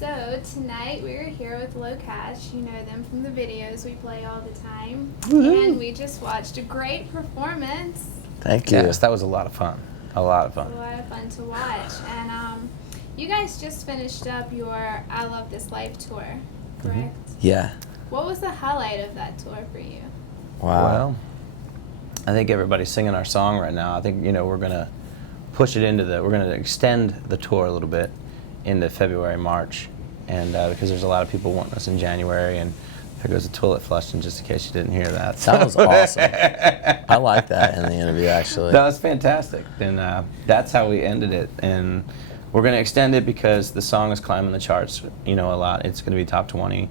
So tonight we're here with LoCash. You know them from the videos we play all the time. Woohoo. And we just watched a great performance. Thank you. Yes, that was a lot of fun. A lot of It was fun. a lot of fun to watch. And you guys just finished up your I Love This Life tour, correct? Yeah. What was the highlight of that tour for you? Wow. Well, I think everybody's singing our song right now. I think, we're going to push it into we're going to extend the tour a little bit into February, March. And because there's a lot of people wanting us in January, and there goes a toilet flushing, just in case you didn't hear that. That was awesome. I like that in the interview, actually. That was fantastic. And that's how we ended it. And we're going to extend it because the song is climbing the charts, a lot. It's going to be top 20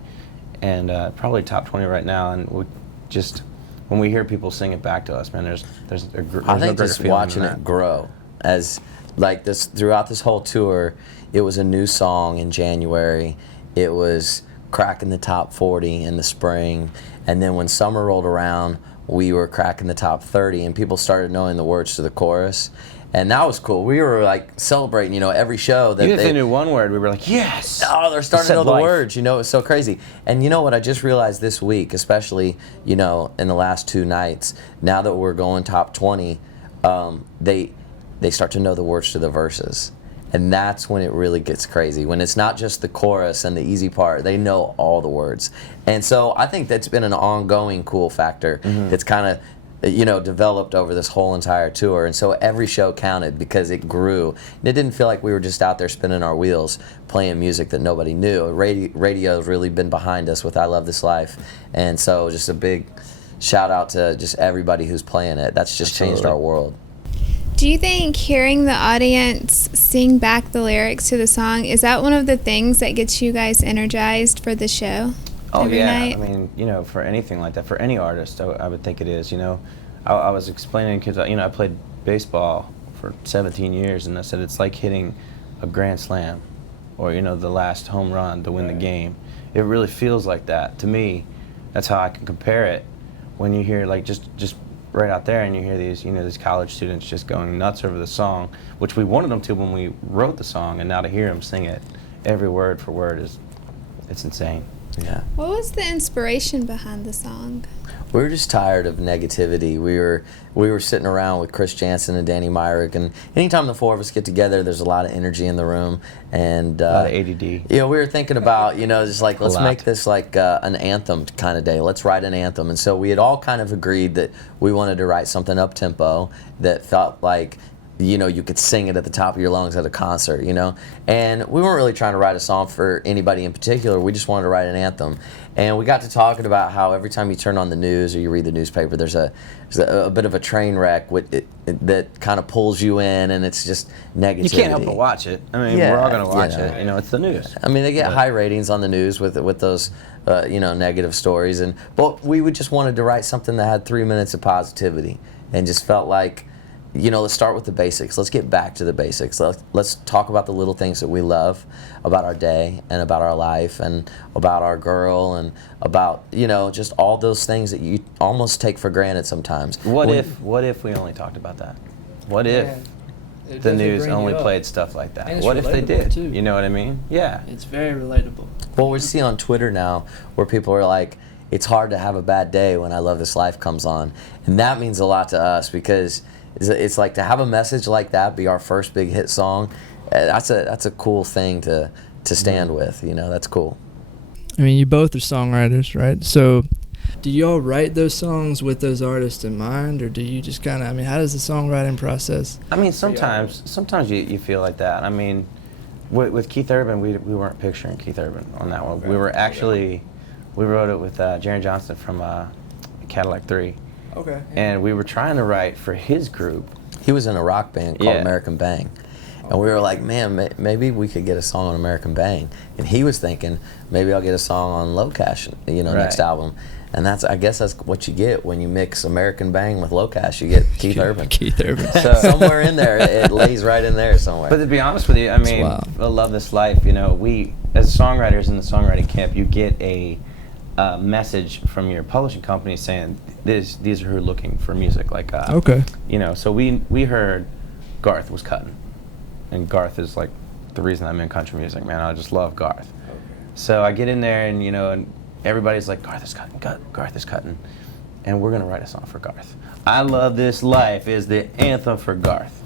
and probably top 20 right now. And we just, when we hear people sing it back to us, man, there's I think no greater just feeling watching than that. it grow as like this throughout this whole tour, it was a new song in January. It was cracking the top 40 in the spring, and then when summer rolled around, we were cracking the top 30, and people started knowing the words to the chorus, and that was cool. We were like celebrating, every show that Even if they knew one word, we were like, yes! Oh, they're starting to know the life. words. It was so crazy. And you know what I just realized this week, especially, in the last 2 nights, now that we're going top 20, they start to know the words to the verses. And that's when it really gets crazy. When it's not just the chorus and the easy part, they know all the words. And so I think that's been an ongoing cool factor that's kind of developed over this whole entire tour. And so every show counted because it grew. And it didn't feel like we were just out there spinning our wheels playing music that nobody knew. Radio's really been behind us with I Love This Life. And so just a big shout out to just everybody who's playing it. That's just changed our world. Do you think hearing the audience sing back the lyrics to the song, is that one of the things that gets you guys energized for the show? Oh, every yeah. night? I mean, for anything like that, for any artist, I would think it is. I was explaining because, I played baseball for 17 years, and I said it's like hitting a grand slam or, the last home run to win the game. It really feels like that. To me, that's how I can compare it when you hear, like, just right out there and you hear these, these college students just going nuts over the song, which we wanted them to when we wrote the song, and now to hear them sing it, every word for word it's insane. Yeah. What was the inspiration behind the song? We were just tired of negativity. We were sitting around with Chris Jansen and Danny Myrick, and anytime the 4 of us get together, there's a lot of energy in the room, and A lot of ADD. we were thinking about, just like let's lot. make this like an anthem kind of day. Let's write an anthem, and so we had all kind of agreed that we wanted to write something up tempo that felt like you could sing it at the top of your lungs at a concert, and we weren't really trying to write a song for anybody in particular. We just wanted to write an anthem, and we got to talking about how every time you turn on the news or you read the newspaper, there's a bit of a train wreck with it that kind of pulls you in, and it's just negativity. You can't help but watch it. I mean, we're all going to watch it. It's the news. I mean, they get high ratings on the news with those negative stories, but we would just wanted to write something that had 3 minutes of positivity, and just felt like, let's start with the basics. Let's get back to the basics. Let's talk about the little things that we love about our day and about our life and about our girl and about, just all those things that you almost take for granted sometimes. What if we only talked about that? What if the news only played stuff like that? And it's What if they did? relatable, too. You know what I mean? Yeah. It's very relatable. Well, we see on Twitter now where people are like, it's hard to have a bad day when I Love This Life comes on. And that means a lot to us because it's like to have a message like that be our first big hit song. That's a cool thing to stand with. That's cool. I mean, you both are songwriters, right? So do y'all write those songs with those artists in mind, or do you just kind of, how does the songwriting process? I mean, sometimes you feel like that. I mean, with Keith Urban, we weren't picturing Keith Urban on that one. We were actually, we wrote it with Jaron Johnson from Cadillac 3. Okay. And we were trying to write for his group. He was in a rock band called Yeah. American Bang. And we were like, man, maybe we could get a song on American Bang. And he was thinking, maybe I'll get a song on LoCash, next album. And I guess that's what you get when you mix American Bang with LoCash. You get Keith Urban. Keith Urban. So somewhere in there, it lays right in there somewhere. But to be honest with you, I mean, wild. I Love This Life. We, as songwriters in the songwriting camp, you get a message from your publishing company saying these are who are looking for music. Like, Okay. So we heard Garth was cutting, and Garth is like the reason I'm in country music, man. I just love Garth. So I get in there, and and everybody's like, Garth is cutting, Garth is cutting, and we're gonna write a song for Garth. I Love This Life is the anthem for Garth,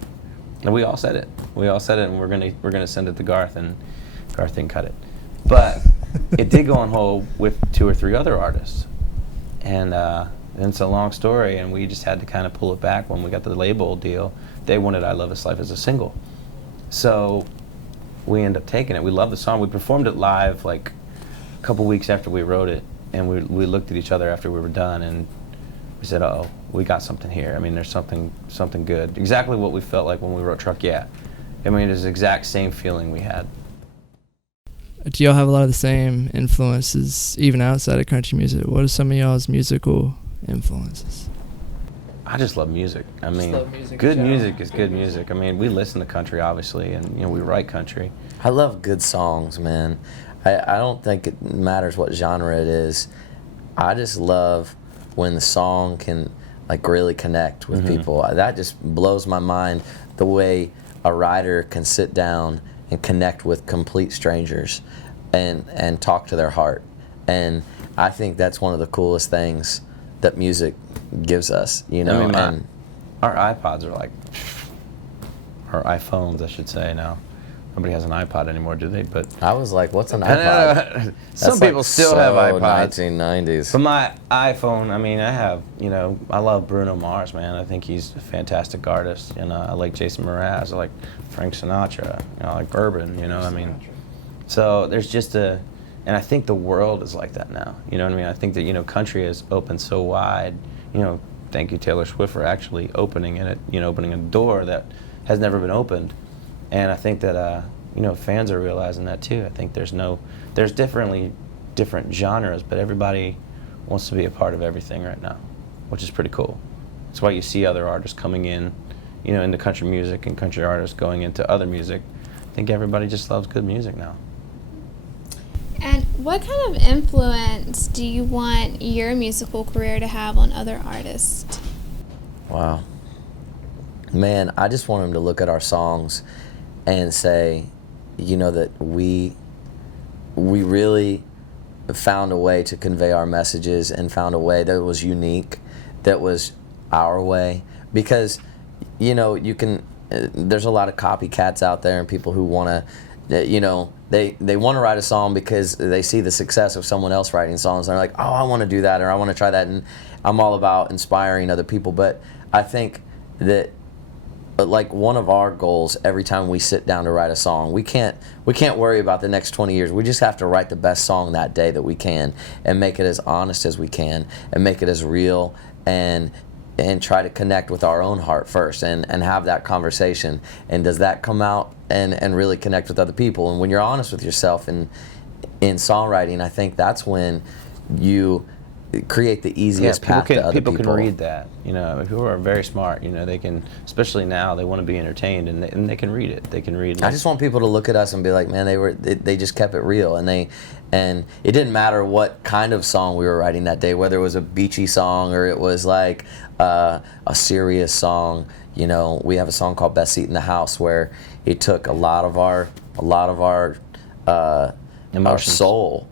and we all said it. And we're gonna send it to Garth, and Garth didn't cut it, but it did go on hold with 2 or 3 other artists, and it's a long story, and we just had to kind of pull it back when we got the label deal. They wanted I Love This Life as a single, so we ended up taking it. We loved the song. We performed it live like a couple weeks after we wrote it, and we looked at each other after we were done, and we said, "Oh, we got something here. I mean, there's something good." Exactly what we felt like when we wrote Truck Yeah. I mean, it's the exact same feeling we had. Do y'all have a lot of the same influences even outside of country music? What are some of y'all's musical influences? I just love music. I mean, music good music is good music. I mean, we listen to country, obviously, and we write country. I love good songs, man. I don't think it matters what genre it is. I just love when the song can like really connect with people. That just blows my mind, the way a writer can sit down and connect with complete strangers and talk to their heart. And I think that's one of the coolest things that music gives us, I mean, and our iPods are like, or iPhones, I should say now. Nobody has an iPod anymore, do they? But I was like, what's an iPod? Some people still have iPods. 1990s. But my iPhone, I mean, I have, I love Bruno Mars, man. I think he's a fantastic artist. And I like Jason Mraz. I like Frank Sinatra. I like Bourbon, I mean. So there's just and I think the world is like that now. You know what I mean? I think that, country is open so wide. Thank you, Taylor Swift, for actually opening it, opening a door that has never been opened. And I think that, fans are realizing that too. I think there's different genres, but everybody wants to be a part of everything right now, which is pretty cool. That's why you see other artists coming in, into country music, and country artists going into other music. I think everybody just loves good music now. And what kind of influence do you want your musical career to have on other artists? Wow. Man, I just want them to look at our songs and say, that we really found a way to convey our messages and found a way that was unique, that was our way. Because, you can, there's a lot of copycats out there and people who want to, they want to write a song because they see the success of someone else writing songs. And they're like, oh, I want to do that, or I want to try that. And I'm all about inspiring other people. But I think that, like, one of our goals every time we sit down to write a song, we can't worry about the next 20 years. We just have to write the best song that day that we can, and make it as honest as we can, and make it as real, and try to connect with our own heart first, and have that conversation. And does that come out and really connect with other people? And when you're honest with yourself in songwriting, I think that's when you create the easiest path to other people. People can read that, who are very smart, they can, especially now, they want to be entertained, and they can read it. They can read. I just want people to look at us and be like, man, they just kept it real, and it didn't matter what kind of song we were writing that day, whether it was a beachy song or it was like a serious song. We have a song called "Best Seat in the House" where it took a lot of our soul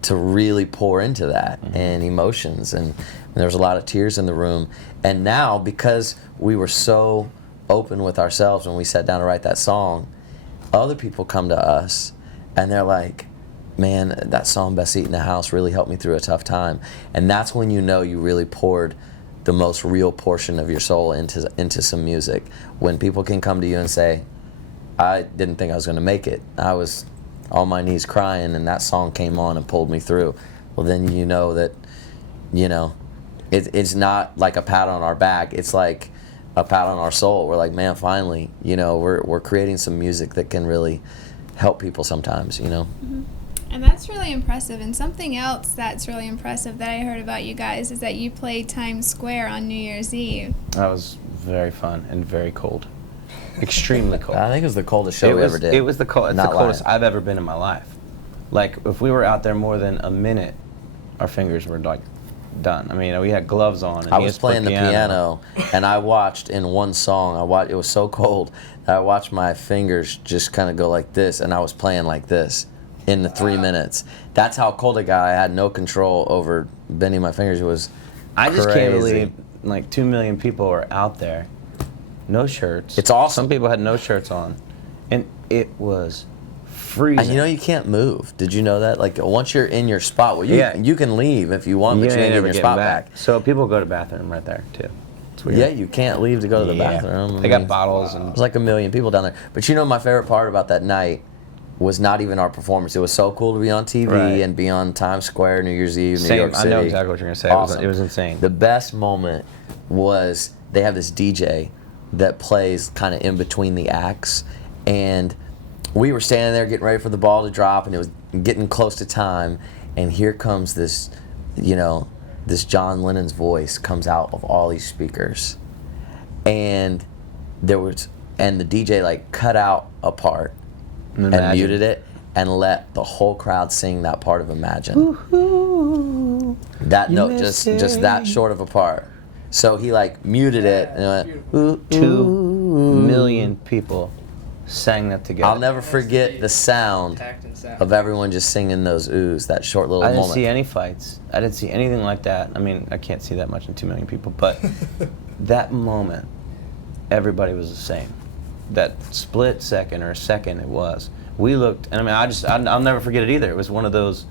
to really pour into that, and emotions, and there was a lot of tears in the room. And now, because we were so open with ourselves when we sat down to write that song, other people come to us and they're like, man, that song "Best Seat in the House" really helped me through a tough time. And that's when you really poured the most real portion of your soul into some music. When people can come to you and say, I didn't think I was going to make it, I was on my knees crying, and that song came on and pulled me through. Well, then you know that, it's not like a pat on our back. It's like a pat on our soul. We're like, man, finally, we're creating some music that can really help people sometimes, Mm-hmm. And that's really impressive. And something else that's really impressive that I heard about you guys is that you played Times Square on New Year's Eve. That was very fun and very cold. Extremely cold. I think it was the coldest show we ever did. It was the coldest I've ever been in my life. Like, if we were out there more than a minute, our fingers were like done. I mean, we had gloves on. And I was playing the piano, and I watched in one song. It was so cold that I watched my fingers just kind of go like this, and I was playing like this. in the 3 minutes. That's how cold it got. I had no control over bending my fingers. It was I just crazy. can't believe like 2 million people were out there, no shirts. It's awesome. Some people had no shirts on, and it was freezing. And you know you can't move. Did you know that? Like once you're in your spot, well, you can leave if you want, but you ain't getting your spot back. So people go to the bathroom right there too. It's weird. Yeah, you can't leave to go to the bathroom. They got bottles and there's like 1 million people down there. But you know my favorite part about that night was not even our performance. It was so cool to be on TV and be on Times Square, New Year's Eve, New York City. I know exactly what you're gonna say. Awesome. It was insane. The best moment was they have this DJ that plays kind of in between the acts, and we were standing there getting ready for the ball to drop, and it was getting close to time, and here comes this, this John Lennon's voice comes out of all these speakers, and the DJ like cut out a part and muted it and let the whole crowd sing that part of Imagine. Ooh, that note, just that short of a part. So he like muted it and went, ooh, 2 million people sang that together. I'll never forget the sound of everyone just singing those oohs, that short little moment. I didn't see any fights. I didn't see anything like that. I mean, I can't see that much in 2 million people, but that moment, everybody was the same. That split second or second it was. We looked, and I mean, I'll never forget it either. It was one of those,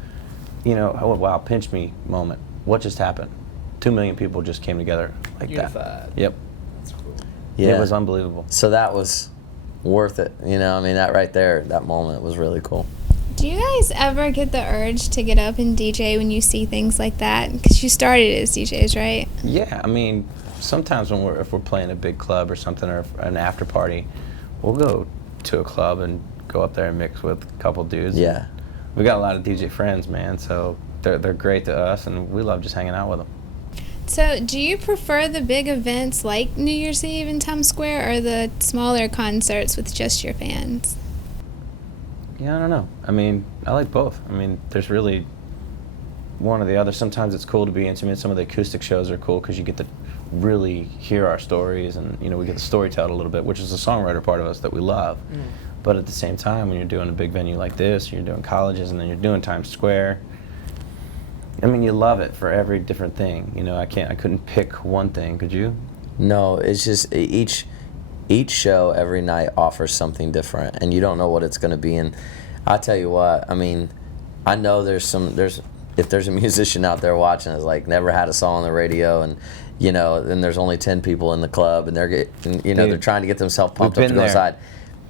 oh, wow, pinch me moment. What just happened? 2 million people just came together like Unified. that. Yep. That's cool. Yeah. It was unbelievable. So that was worth it. That right there, that moment was really cool. Do you guys ever get the urge to get up and DJ when you see things like that? Because you started as DJs, right? Yeah, I mean, sometimes if we're playing a big club or something, or an after party, we'll go to a club and go up there and mix with a couple dudes. Yeah. We got a lot of DJ friends, man, so they're great to us, and we love just hanging out with them. So do you prefer the big events like New Year's Eve in Times Square or the smaller concerts with just your fans? Yeah, I don't know. I mean, I like both. I mean, there's really one or the other. Sometimes it's cool to be intimate. Some of the acoustic shows are cool because you get to really hear our stories, and we get to storytell a little bit, which is the songwriter part of us that we love. But at the same time, when you're doing a big venue like this, you're doing colleges, and then you're doing Times Square, I mean, you love it for every different thing. I couldn't pick one thing. Could you? No, it's just each show every night offers something different, and you don't know what it's going to be. And I'll tell you what, I mean, I know if there's a musician out there watching that's like never had a song on the radio, and then there's only 10 people in the club, and they're they're trying to get themselves pumped up to go inside.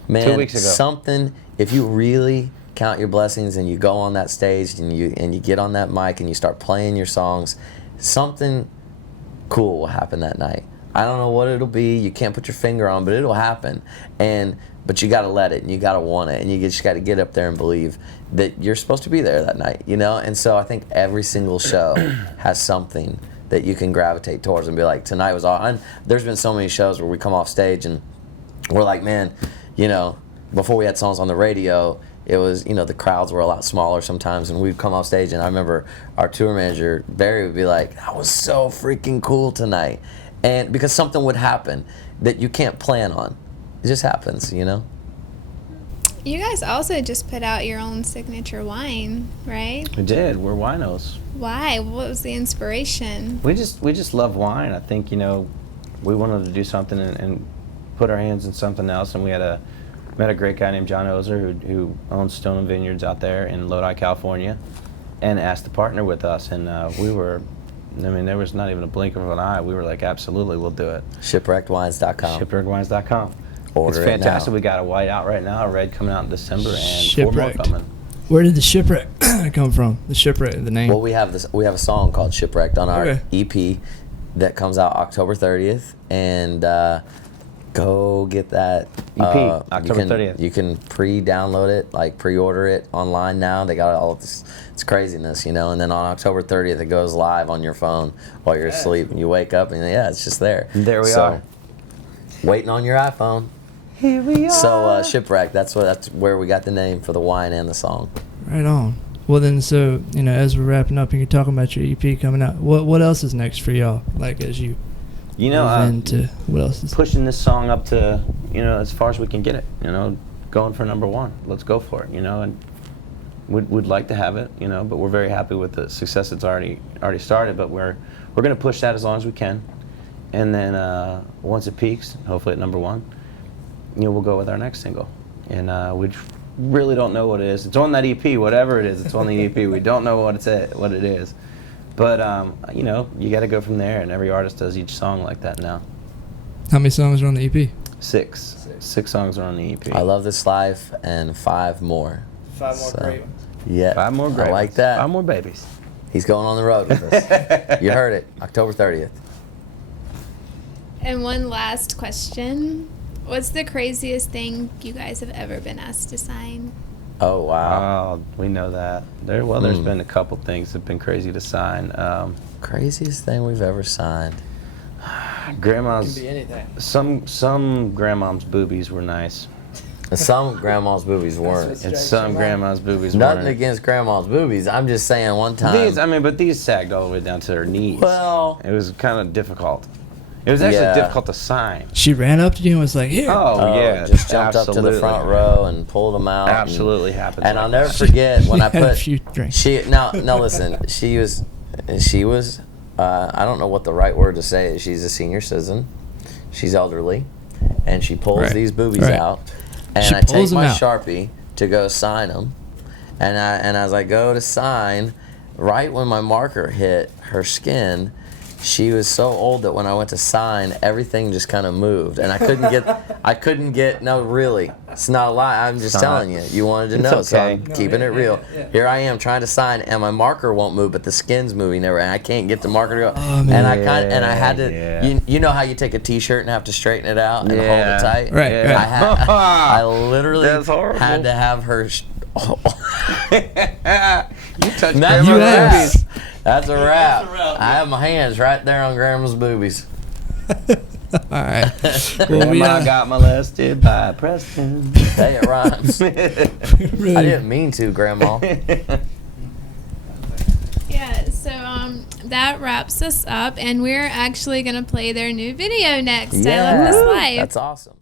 Man, 2 weeks ago. Something, if you really count your blessings and you go on that stage and you get on that mic and you start playing your songs, something cool will happen that night. I don't know what it'll be. You can't put your finger on, but it'll happen. But you got to let it, and you got to want it, and you just got to get up there and believe that you're supposed to be there that night, And so I think every single show has something that you can gravitate towards and be like, tonight was all. And there's been so many shows where we come off stage and we're like, man, before we had songs on the radio, it was, the crowds were a lot smaller sometimes, and we'd come off stage, and I remember our tour manager, Barry, would be like, that was so freaking cool tonight. And because something would happen that you can't plan on. It just happens, You guys also just put out your own signature wine, right? We did. We're winos. Why? What was the inspiration? We just love wine. I think, we wanted to do something and put our hands in something else, and we met a great guy named John Ozer who owns Stone and Vineyards out there in Lodi, California, and asked to partner with us, and there was not even a blink of an eye. We were like, absolutely, we'll do it. Shipwreckedwines.com. Shipwreckedwines.com. Order it's fantastic. it now. We got a white out right now, a red coming out in December, and Shipwrecked. 4 more coming. Where did the shipwreck come from? The shipwreck, the name. Well, we have a song called Shipwrecked on our Okay. EP that comes out October 30th, and go get that EP, October 30th. You can pre-download it, like pre-order it online now. They got all this craziness, and then on October 30th it goes live on your phone while you're asleep, and you wake up and it's just there. And there we are. Waiting on your iPhone. Here we are. So Shipwreck, that's where we got the name for the wine and the song. Right on. Well then, so as we're wrapping up and you're talking about your EP coming out, what else is next for y'all? Like as you move into what else is pushing this song up to as far as we can get it. Going for number one. Let's go for it. And Would like to have it, you know, but we're very happy with the success that's already started. But we're going to push that as long as we can, and then once it peaks, hopefully at #1, you know, we'll go with our next single. And we really don't know what it is. It's on that EP, whatever it is. It's on the EP. We don't know what it is, but you know, you got to go from there. And every artist does each song like that now. How many songs are on the EP? Six songs are on the EP. I Love This Life and 5 more. 5 more So, great ones. Yeah. 5 more great I like ones. that. 5 more babies. He's going on the road with us. You heard it, October 30th. And one last question. What's the craziest thing you guys have ever been asked to sign? Oh, wow. Oh, we know that. There's been a couple things that have been crazy to sign. Craziest thing we've ever signed. Grandma's. It can be anything. Some grandma's boobies were nice, Some grandma's boobies weren't. and some grandma's boobies Nothing weren't. against grandma's boobies. I'm just saying one time. But these sagged all the way down to their knees. Well, It was kind of difficult. It was actually Yeah. difficult to sign. She ran up to you and was like, "Here." Oh, yeah, just jumped up to the absolutely. front row and pulled them out. Absolutely happened. And I'll like never that. forget when I She had a put few drinks. she no listen, she was I don't know what the right word to say is. She's a senior citizen, she's elderly, and she pulls Right. these boobies Right. out, and She I take pulls 'em my out. Sharpie to go sign them, and as I go to sign, right when my marker hit her skin, she was so old that when I went to sign, everything just kind of moved, and I couldn't get. No, really, it's not a lie. I'm just It's telling not. you. You wanted to It's know, so okay. I'm No, keeping it real. yeah. Here I am trying to sign, and my marker won't move, but the skin's moving everywhere, and I can't get the marker to go. Oh, man. And I had to. Yeah. You know how you take a T-shirt and have to straighten it out and hold Yeah. it tight. Right, Yeah. right. I literally That's horrible. had to have her. You touched That's You a grandma's wrap. asked. That's a wrap. That's a wrap, I have my hands right there on grandma's boobies. All right. Well, Grandma got molested by Preston. Hey, it rhymes. I really, didn't mean to, Grandma. Yeah, so that wraps us up, and we're actually going to play their new video next. I Love This Life. That's awesome.